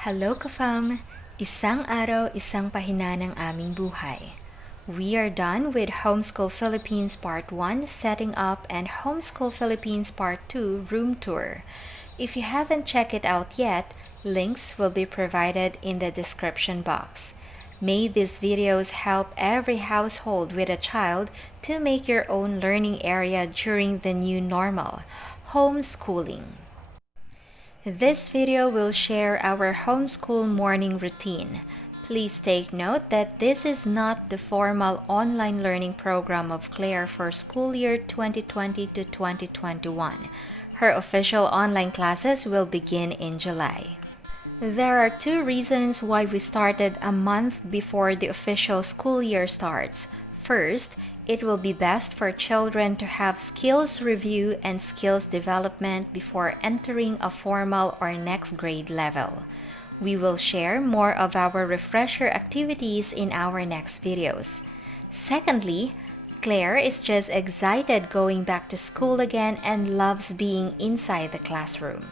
Hello KaFam! Isang araw, isang pahina ng aming buhay. We are done with Homeschool Philippines Part 1 Setting Up and Homeschool Philippines Part 2 Room Tour. If you haven't checked it out yet, links will be provided in the description box. May these videos help every household with a child to make your own learning area during the new normal, homeschooling. This video will share our homeschool morning routine. Please take note that this is not the formal online learning program of Claire for school year 2020 to 2021. Her official online classes will begin in July. There are two reasons why we started a month before the official school year starts. First, it will be best for children to have skills review and skills development before entering a formal or next grade level. We will share more of our refresher activities in our next videos. Secondly, Claire is just excited going back to school again and loves being inside the classroom.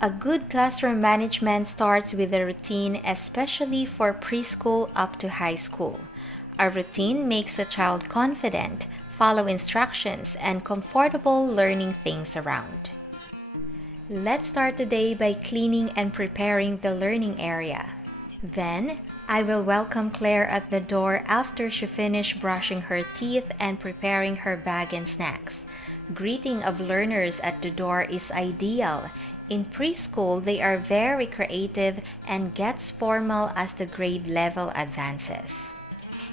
A good classroom management starts with a routine, especially for preschool up to high school. A routine makes a child confident, follow instructions, and comfortable learning things around. Let's start today by cleaning and preparing the learning area. Then, I will welcome Claire at the door after she finishes brushing her teeth and preparing her bag and snacks. Greeting of learners at the door is ideal. In preschool, they are very creative and gets formal as the grade level advances.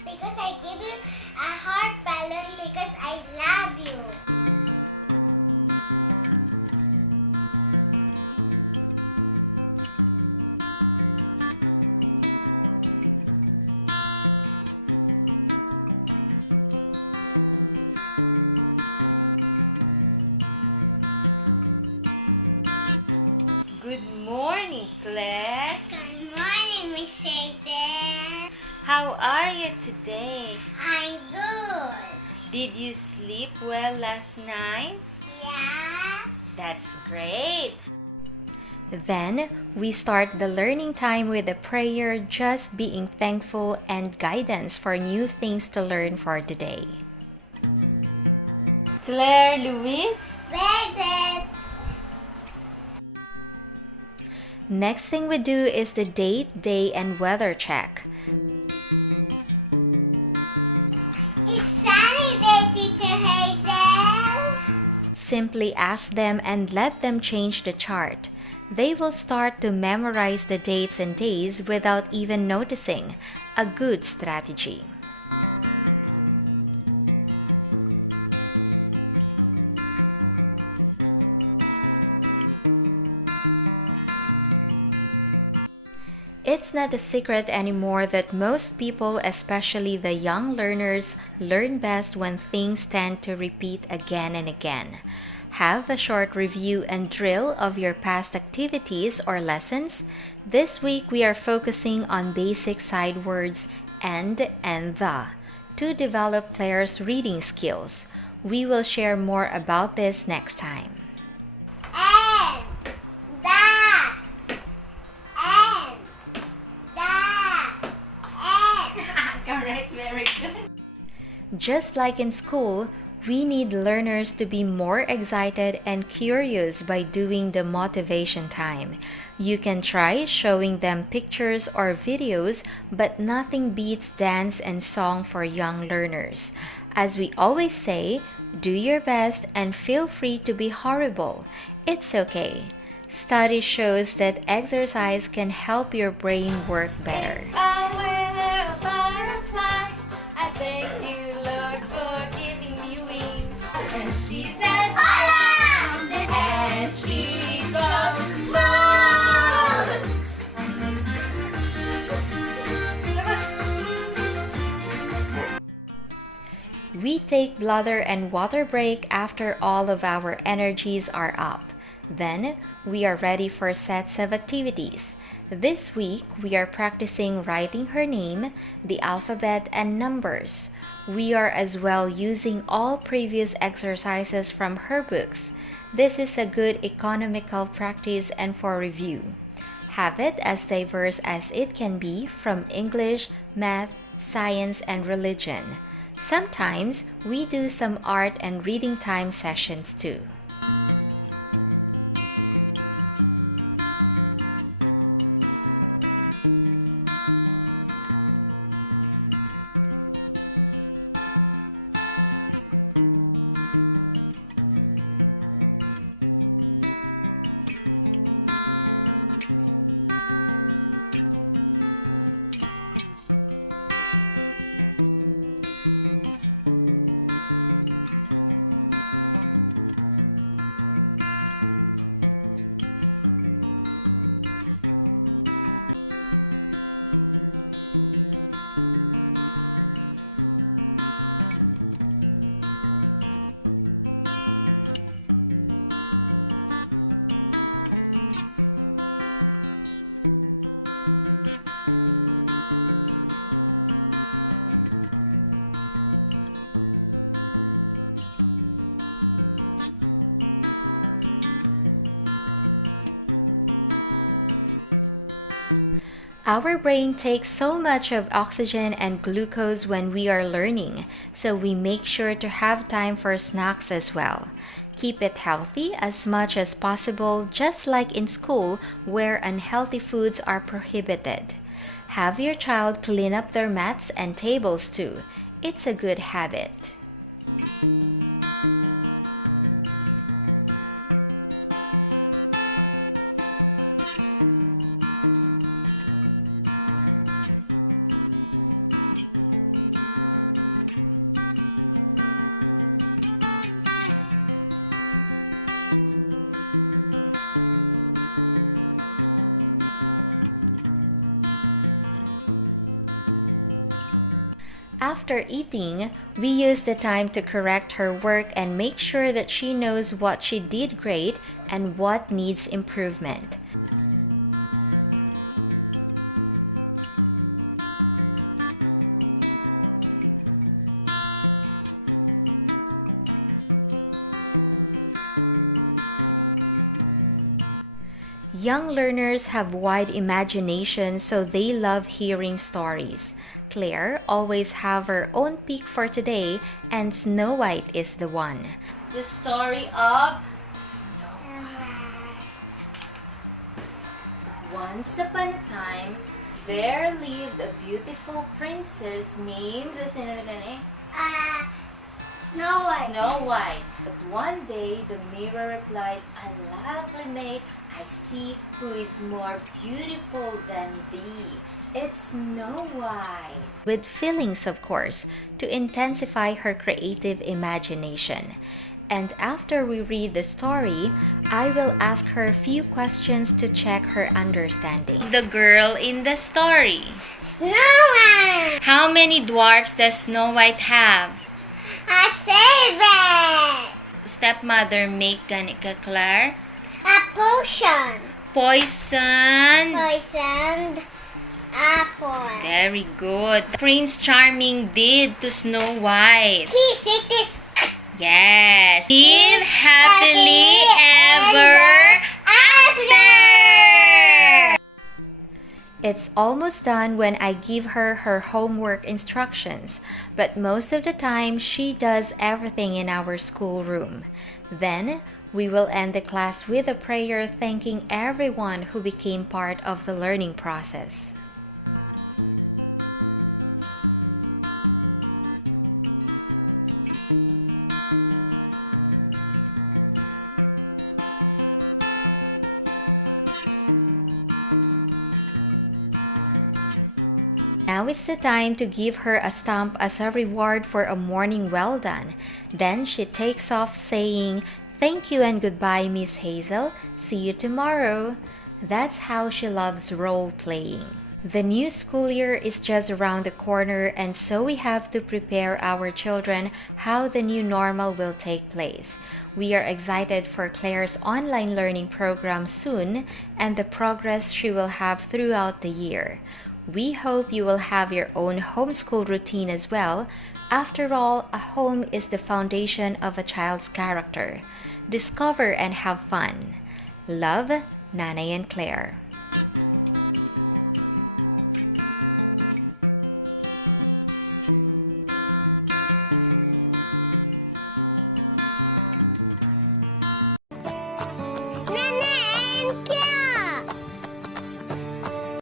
Because I give you a heart balloon because I love you. Good morning, Claire. Good morning, Miss Aiden. How are you today? I'm good. Did you sleep well last night? Yeah. That's great. Then, we start the learning time with a prayer, just being thankful and guidance for new things to learn for today. Claire, Luis? Present. Next thing we do is the date, day, and weather check. It's sunny day, Teacher Hazel. Simply ask them and let them change the chart. They will start to memorize the dates and days without even noticing. A good strategy. It's not a secret anymore that most people, especially the young learners, learn best when things tend to repeat again and again. Have a short review and drill of your past activities or lessons. This week we are focusing on basic side words and the to develop Claire's reading skills. We will share more about this next time. And Correct, very good. Just like in school, we need learners to be more excited and curious by doing the motivation time. You can try showing them pictures or videos, but nothing beats dance and song for young learners. As we always say, do your best and feel free to be horrible. It's okay. Study shows that exercise can help your brain work better. If I were a butterfly, I thank you, Lord, for giving me wings. And she says, "Hola!" And she goes, "Mom!" We take bladder and water break after all of our energies are up. Then, we are ready for sets of activities. This week, we are practicing writing her name, the alphabet, and numbers. We are as well using all previous exercises from her books. This is a good economical practice and for review. Have it as diverse as it can be, from English, math, science, and religion. Sometimes we do some art and reading time sessions too. Our brain takes so much of oxygen and glucose when we are learning, so we make sure to have time for snacks as well. Keep it healthy as much as possible, just like in school where unhealthy foods are prohibited. Have your child clean up their mats and tables too. It's a good habit. After eating, we use the time to correct her work and make sure that she knows what she did great and what needs improvement. Young learners have wide imagination, so they love hearing stories. Claire always have her own pick for today, and Snow White is the one. The story of Snow White. Once upon a time, there lived a beautiful princess named Snow White. Snow White. But one day, the mirror replied, "Alas, playmate, I see who is more beautiful than thee. It's Snow White." With feelings, of course, to intensify her creative imagination. And after we read the story, I will ask her a few questions to check her understanding. The girl in the story. Snow White. How many dwarfs does Snow White have? A 7. Stepmother make gani ka, Claire? A potion. Poison. Poisoned apple. Very good. Prince Charming did to Snow White. Kiss it. Yes. Live happily ever after. It's almost done when I give her her homework instructions, but most of the time she does everything in our schoolroom. Then we will end the class with a prayer thanking everyone who became part of the learning process. Now it's the time to give her a stamp as a reward for a morning well done. Then she takes off saying, "Thank you and goodbye, Miss Hazel. See you tomorrow." That's how she loves role playing. The new school year is just around the corner, and so we have to prepare our children how the new normal will take place. We are excited for Claire's online learning program soon and the progress she will have throughout the year. We hope you will have your own homeschool routine as well. After all, a home is the foundation of a child's character. Discover and have fun. Love, Nanay and Claire.